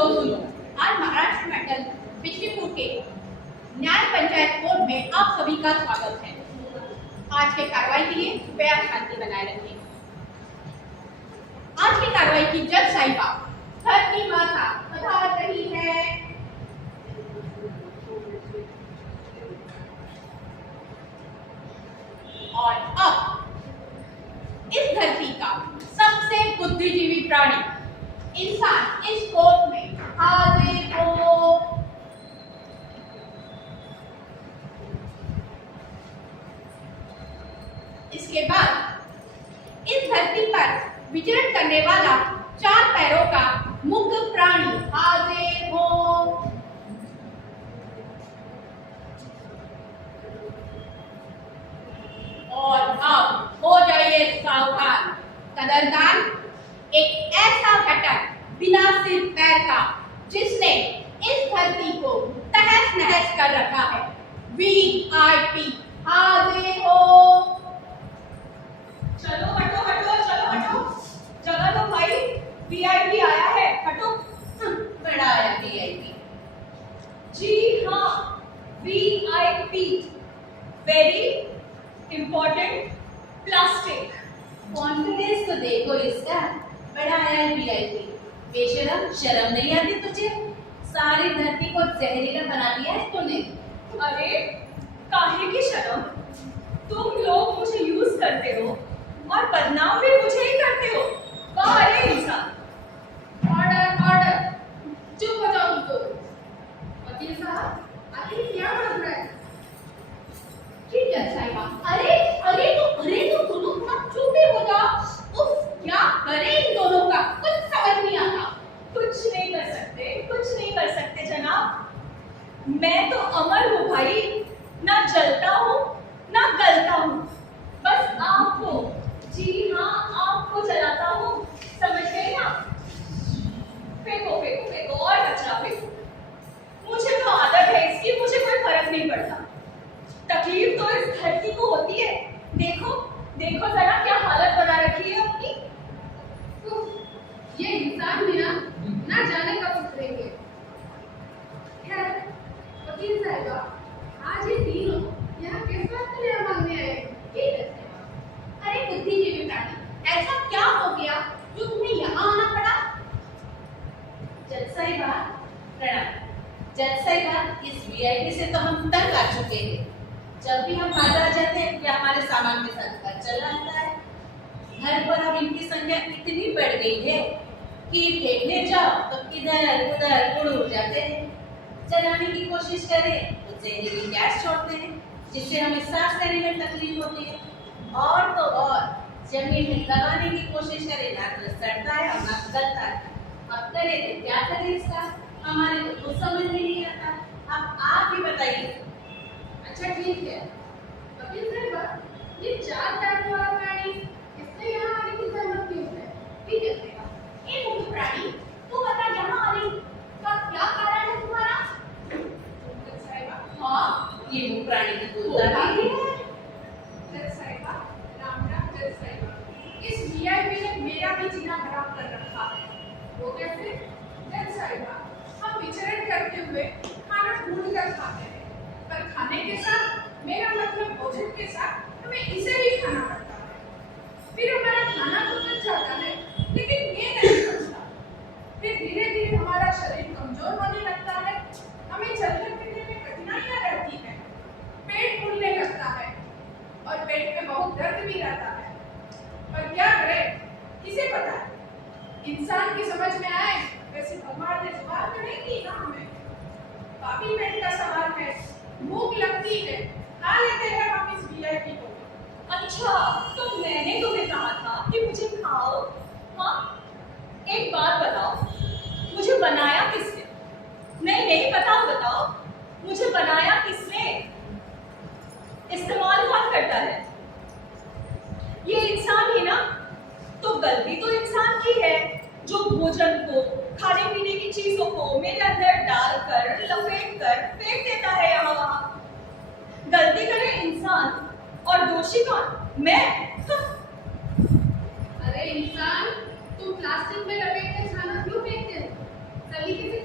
सुनो। आज महाराष्ट्र मेटल बिजलीपुर के न्याय पंचायत कोर्ट में आप सभी का स्वागत है। आज के कार्रवाई के लिए कृपया शांति बनाए रखें। आज की कार्रवाई की जज साहिबा धरती माता बता रही है। और अब इस धरती का सबसे बुद्धिजीवी प्राणी इंसान इस कोर्ट में हाजिर हो। इसके बाद इस धरती पर विचरण करने वाला 4 पैरों का मुख्य प्राणी हाजिर हो। और अब हो जाइए सावधान। कदरदान एक ऐसा घटक बिना सिर पैर का जिसने इस धरती को तहस नहस कर रखा है। VIP हाजिर हो। चलो हटो हटो, चलो हटो, जगह दो भाई, VIP आया है, हटो। बड़ा आया VIP। जी हाँ, VIP, very important plastic. Confidence तो देखो इसका। बड़ा आया VIP। बेशरम, शर्म नहीं आती तुझे? सारी धरती को जहरीला बना दिया है तूने। अरे काहे की शर्म? तुम लोग मुझे यूज करते हो और बदनाम भी मुझे ही करते हो। कहाँ है इंसान? ऑर्डर ऑर्डर, चुप हो जाओ तुम। वकील साहब, आखिर क्या मामला है? ठीक है साहिबा। अरे तो दोनों थोड़ा चुप ही हो जाओ। उफ, क्या करें इन दोनों का कुछ समझ नहीं आता। कुछ नहीं कर सकते, कुछ नहीं कर सकते जनाब। मैं तो अमर हूँ भाई, ना जलता हूँ ना गलता हूँ। बस आपको, जी हाँ आपको जलाता हूँ, समझ गए ना? फेंको फेंको फेंको और कचरा फेंको। मुझे तो आदत है इसकी, मुझे कोई फर्क नहीं पड़ता। तकलीफ तो इस धरती को होती है। देखो देखो जरा क्या हालत बना रखी है अपनी। ये इंसान भी ना जाने कब उतरेंगे। खैर वकील साहिबा, आज ये तीनों यहाँ किस बात के लिए मांगने आए? ठीक है साहिबा। अरे बुद्धिजीवी प्राणी, ऐसा क्या हो गया जो तुम्हें यहाँ आना पड़ा? जज साहिबा प्रणाम। जज साहिबा, इस VIP से तो हम तंग आ चुके हैं। जब भी हम बाजार जाते हैं या हमारे सामान के साथ घर चल आता है। घर पर अब इनकी संख्या इतनी बढ़ गई है कि फेंकने जाओ तो इधर उधर उड़ जाते हैं। जलाने की कोशिश करें तो जहरीली गैस छोड़ते हैं, जिससे हमें सांस लेने में तकलीफ होती है। और तो और जमीन में दबाने की कोशिश करें, ना तो सड़ता है और ना गलता है। अब करें तो क्या करें इसका? हमारे को कुछ समझ में नहीं आता। अब आप ही बताइए। अच्छा ठीक है वकील साहिबा, ये 4 पैरों वाला प्राणी इससे यहाँ आने की जरूरत क्यों है? ठीक है साहिबा। ए मुख्य प्राणी, तू बता यहाँ आने का क्या कारण है तुम्हारा? जज साहिबा, हाँ ये मुख्य प्राणी की बोलता है। जज साहिबा, राम राम जज साहिबा। इस VIP ने मेरा भी जीना हराम कर रखा है। वो कैसे? जज साहिबा, हम विचरण करते हुए खाना ढूंढ कर खाते हैं, पर खाने के साथ, मेरा मतलब भोजन के साथ, हमें इसे भी खाना पड़ता है। फिर हमारा खाना तो बच जाता है, लेकिन ये नहीं बचता। फिर धीरे धीरे हमारा शरीर कमजोर होने लगता है। हमें चलने फिरने में कठिनाइयां रहती हैं। पेट फूलने लगता है और पेट में बहुत दर्द भी रहता है। पर क्या करें, किसे पता है? इंसान की समझ में आए वैसे भगवान ने जुबान तो नहीं दी ना हमें। पापी पेट का सवाल है, भूख लगती है, खा लेते हैं हम इस VIP को। अच्छा, तो मैंने तुम्हें कहा था कि मुझे खाओ। हाँ, एक बात बताओ, मुझे बनाया किसने? नहीं नहीं, बताओ बताओ, मुझे बनाया किसने? इस्तेमाल कौन करता है? ये इंसान ही ना? तो गलती तो इंसान की है, जो भोजन को, खाने पीने की चीजों को मेरे अंदर डालकर, लपेट कर फेंक देता है यहाँ वहाँ। गलती करे इंसान और दोषी कौन? मैं। अरे इंसान, तुम प्लास्टिक में लपेट कर खाना क्यों फेंकते हो? सलीके से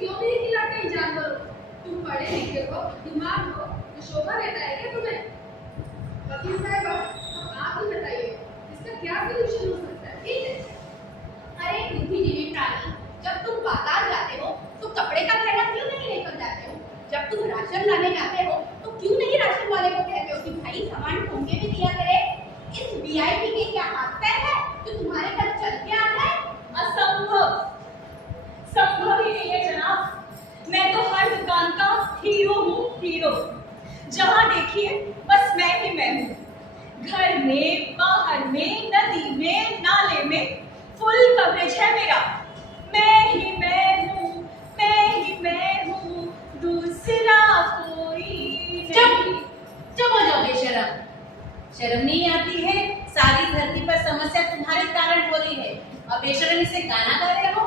बेशर्मी से गाना गा रहे हो?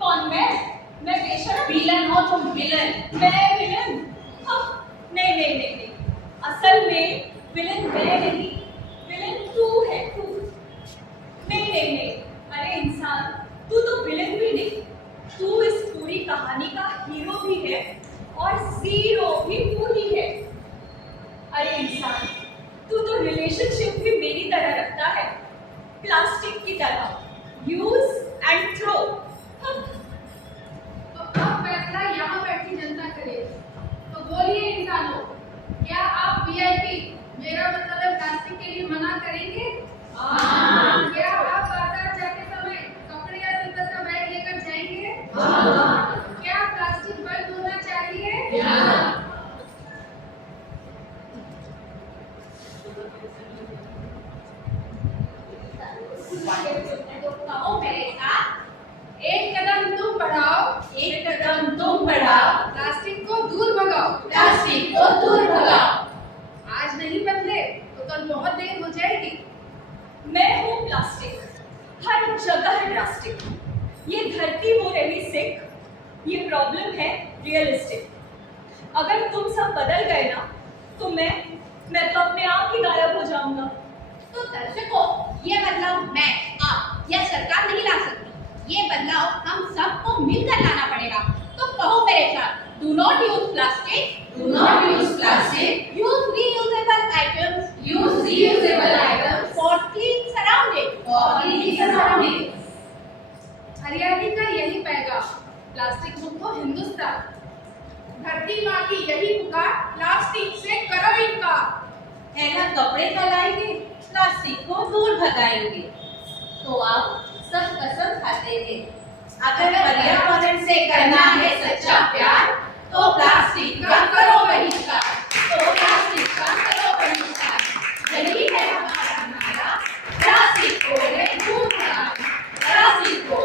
कौन मैं बेशरम? विलन हो तुम, विलन। मैं विलन? नहीं नहीं नहीं नहीं, असल में विलन मैं नहीं, विलन तू है, तू। नहीं नहीं नहीं, अरे इंसान, तू तो विलन भी नहीं, तू इस पूरी कहानी का हीरो भी है और जीरो भी तू ही है। अरे इंसान, तू तो रिलेशनशिप भी मेरी तरह रखता है, प्लास्टिक की तरह, यूज एंड थ्रो। तो अब फैसला यहाँ बैठी जनता करे। तो बोलिए इंसानों, क्या आप वीआईपी, मेरा मतलब है प्लास्टिक के लिए मना करेंगे? हाँ। क्या आप बाजार जाते समय कपड़े या रबर का बैग लेकर जाएंगे? हाँ। क्या प्लास्टिक बंद होना चाहिए? हाँ। तो कहो मेरे साथ, एक कदम तुम बढ़ाओ, एक कदम तुम बढ़ाओ, प्लास्टिक को दूर भगाओ। प्लास्टिक को दूर भगाओ। आज नहीं बदले तो कल बहुत देर हो जाएगी। मैं हूँ प्लास्टिक, हर जगह ड्रास्टिक। ये धरती हो रही सिक, ये प्रॉब्लम है रियलिस्टिक। अगर तुम सब बदल गए ना, तो मैं तो अपने आप ही गायब हो जाऊंगा। तो दर्शकों, ये बदलाव मैं, आप या सरकार नहीं ला सकती। ये बदलाव हम सबको मिलकर लाना पड़ेगा। तो कहो मेरे साथ, do not use plastic, Do not use plastic. Use reusable items, Use reusable items for clean surrounding, for clean surroundings. हरियाली का यही पैगाम, प्लास्टिक मुक्त हो हिंदुस्तान। धरती माँ की यही पुकार, प्लास्टिक से करो इनकार। है ना, कपड़े फैलाएंगे, प्लास्टिक को दूर भगाएंगे। तो आप सब कसम खाते हैं, अगर पर्यावरण से करना है सच्चा प्यार, तो प्लास्टिक का करो बहिष्कार। तो प्लास्टिक का करो बहिष्कार। यही है हमारा नारा, प्लास्टिक को है दूर भगाना, प्लास्टिक को